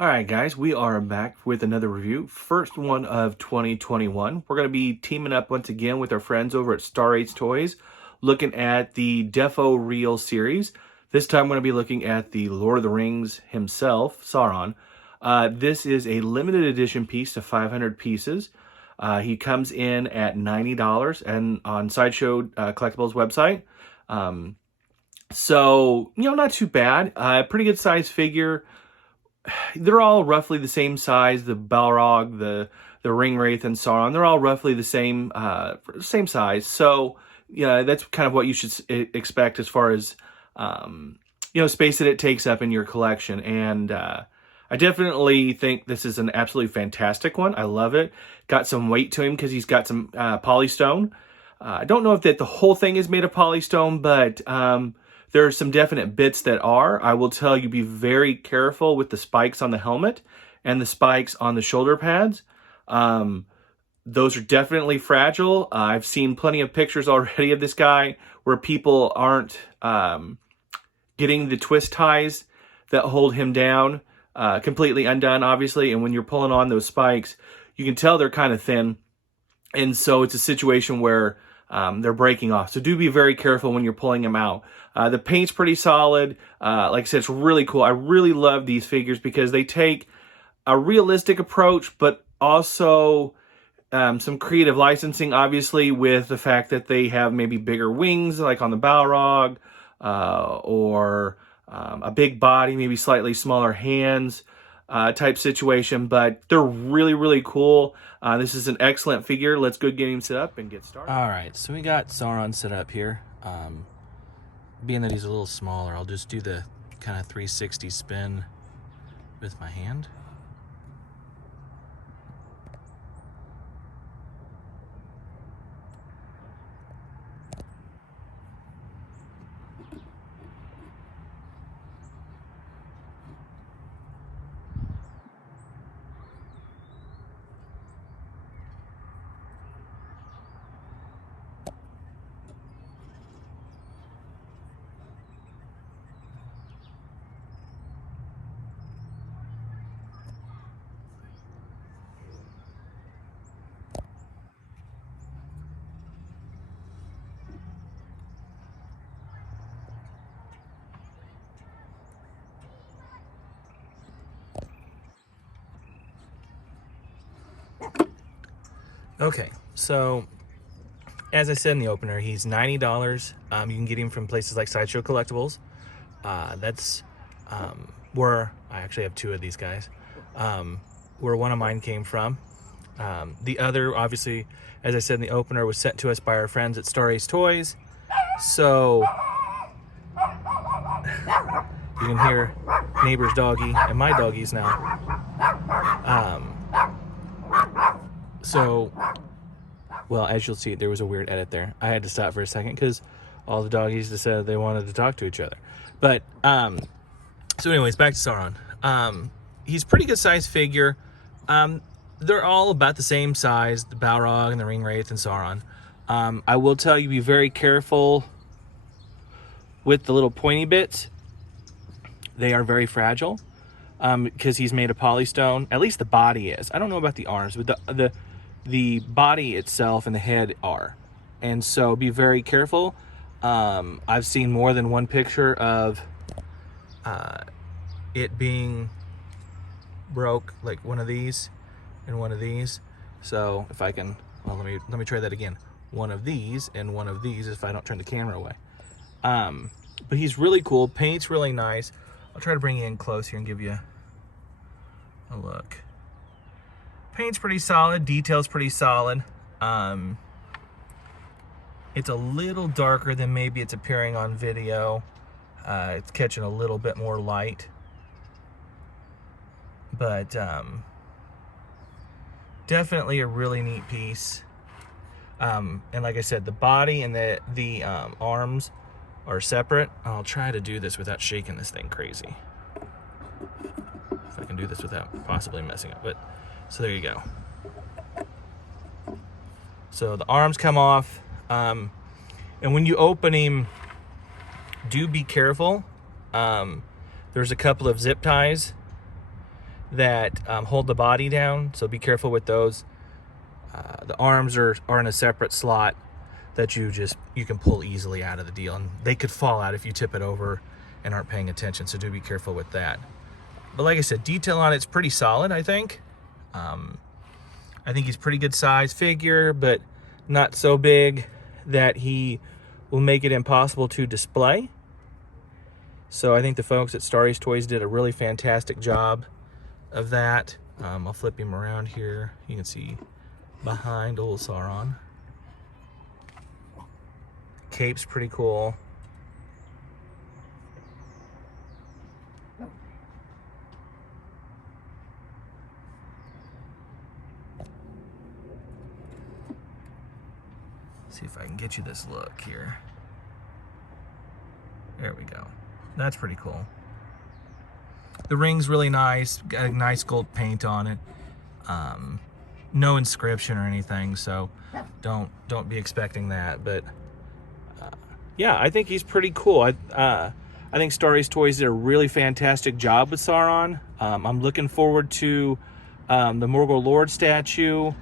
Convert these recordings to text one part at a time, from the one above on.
All right, guys, we are back with another review. First one of 2021. We're going to be teaming up once again with our friends over at Star Ace Toys, looking at the Defo-Real series. This time, we're going to be looking at the Lord of the Rings himself, Sauron. This is a limited edition piece of 500 pieces. He comes in at $90 and on Sideshow Collectibles website. So, not too bad. Pretty good size figure. They're all roughly the same size. The Balrog, the Ringwraith, and Sauron. They're all roughly the same size. So yeah, that's kind of what you should expect as far as space that it takes up in your collection. And I definitely think this is an absolutely fantastic one. I love it. Got some weight to him because he's got some polystone. I don't know if that the whole thing is made of polystone, but there are some definite bits that are. I will tell you, be very careful with the spikes on the helmet and the spikes on the shoulder pads. Those are definitely fragile. I've seen plenty of pictures already of this guy where people aren't getting the twist ties that hold him down completely undone, obviously. And when you're pulling on those spikes, you can tell they're kind of thin. And so it's a situation where they're breaking off. So do be very careful when you're pulling them out. The paint's pretty solid. Like I said, it's really cool. I really love these figures because they take a realistic approach, but also some creative licensing, obviously, with the fact that they have maybe bigger wings, like on the Balrog, or a big body, maybe slightly smaller hands type situation. But they're really, really cool. This is an excellent figure. Let's go get him set up and get started. All right, so we got Sauron set up here. Being that he's a little smaller, I'll just do the kind of 360 spin with my hand. Okay, so as I said in the opener, he's $90. You can get him from places like Sideshow Collectibles. That's where I actually have two of these guys. Where one of mine came from. The other, obviously, as I said in the opener, was sent to us by our friends at Star Ace Toys. So you can hear neighbor's doggy and my doggies now. Well, as you'll see, there was a weird edit there. I had to stop for a second because all the doggies decided they wanted to talk to each other. But, so anyways, back to Sauron. He's a pretty good sized figure. They're all about the same size, the Balrog and the Ringwraith and Sauron. I will tell you, be very careful with the little pointy bits. They are very fragile because he's made of polystone. At least the body is. I don't know about the arms, but the body itself and the head are. And so be very careful. I've seen more than one picture of it being broke, like one of these and one of these. So if I can, well, let me try that again. One of these and one of these if I don't turn the camera away. But he's really cool. Paint's really nice. I'll try to bring you in close here and give you a look. Paint's pretty solid, detail's pretty solid. It's a little darker than maybe it's appearing on video. It's catching a little bit more light. But definitely a really neat piece. And like I said, the body and the arms are separate. I'll try to do this without shaking this thing crazy. If I can do this without possibly messing up. But so there you go. So the arms come off. And when you open him, do be careful. There's a couple of zip ties that hold the body down, so be careful with those. The arms are in a separate slot that you can pull easily out of the deal, and they could fall out if you tip it over and aren't paying attention, so do be careful with that. But like I said, detail on it's pretty solid, I think. I think he's pretty good size figure, but not so big that he will make it impossible to display. So I think the folks at Star Ace Toys did a really fantastic job of that. I'll flip him around here. You can see behind old Sauron. Cape's pretty cool. See if I can get you this look here. There we go. That's pretty cool. The ring's really nice. Got a nice gold paint on it. No inscription or anything, so don't be expecting that. But yeah, I think he's pretty cool. I think Star Ace Toys did a really fantastic job with Sauron. I'm looking forward to the Morgul Lord statue,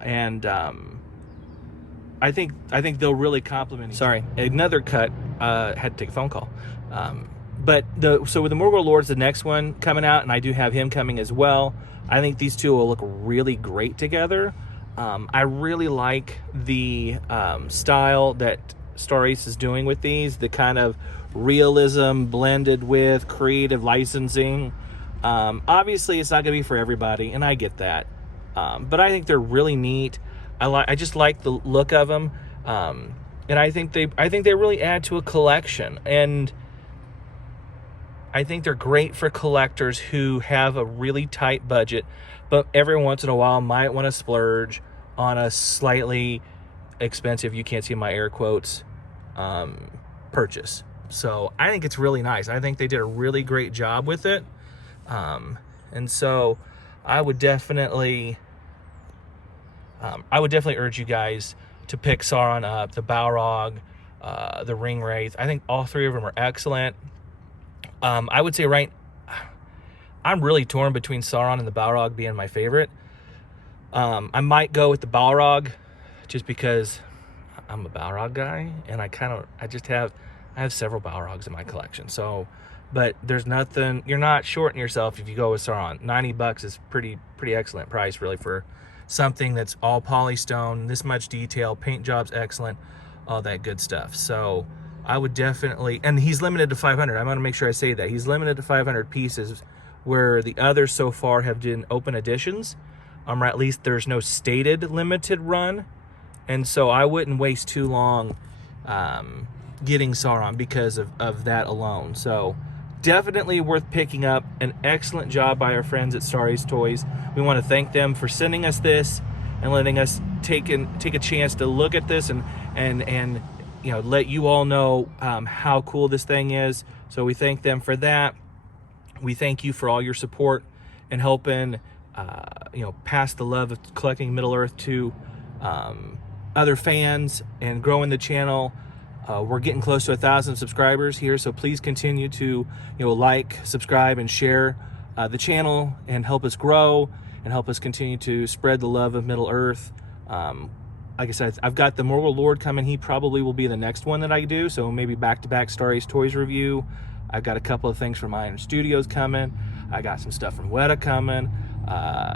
and I think they'll really compliment. Sorry, another cut. Had to take a phone call. So with the Morgul Lord's the next one coming out, and I do have him coming as well. I think these two will look really great together. I really like the style that Star Ace is doing with these, the kind of realism blended with creative licensing. Obviously, it's not going to be for everybody, and I get that. But I think they're really neat. I just like the look of them, and I think they really add to a collection. And I think they're great for collectors who have a really tight budget, but every once in a while might want to splurge on a slightly expensive, you can't see my air quotes, purchase. So I think it's really nice. I think they did a really great job with it. And so I would definitely urge you guys to pick Sauron up, the Balrog, the Ring Wraith. I think all three of them are excellent. I would say I'm really torn between Sauron and the Balrog being my favorite. I might go with the Balrog just because I'm a Balrog guy, and I have several Balrogs in my collection. So, but there's nothing, you're not shorting yourself if you go with Sauron. $90 is pretty excellent price really for something that's all polystone, this much detail, paint job's excellent, all that good stuff. So I would definitely, and he's limited to 500. I want to make sure I say that. He's limited to 500 pieces, where the others so far have been open editions, or at least there's no stated limited run. And so I wouldn't waste too long getting Sauron because of that alone. So definitely worth picking up. An excellent job by our friends at Star Ace Toys. We want to thank them for sending us this and letting us take a chance to look at this and you know, let you all know how cool this thing is. So we thank them for that. We thank you for all your support and helping you know, pass the love of collecting Middle Earth to other fans and growing the channel. We're getting close to 1,000 subscribers here, so please continue to like, subscribe, and share the channel and help us grow and help us continue to spread the love of Middle Earth. Like I said, I've got the Morgul Lord coming. He probably will be the next one that I do, so maybe back-to-back Star Ace Toys review. I've got a couple of things from Iron Studios coming. I got some stuff from Weta coming.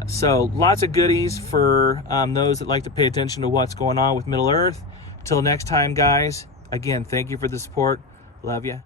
So lots of goodies for those that like to pay attention to what's going on with Middle Earth. Till next time, guys. Again, thank you for the support. Love you.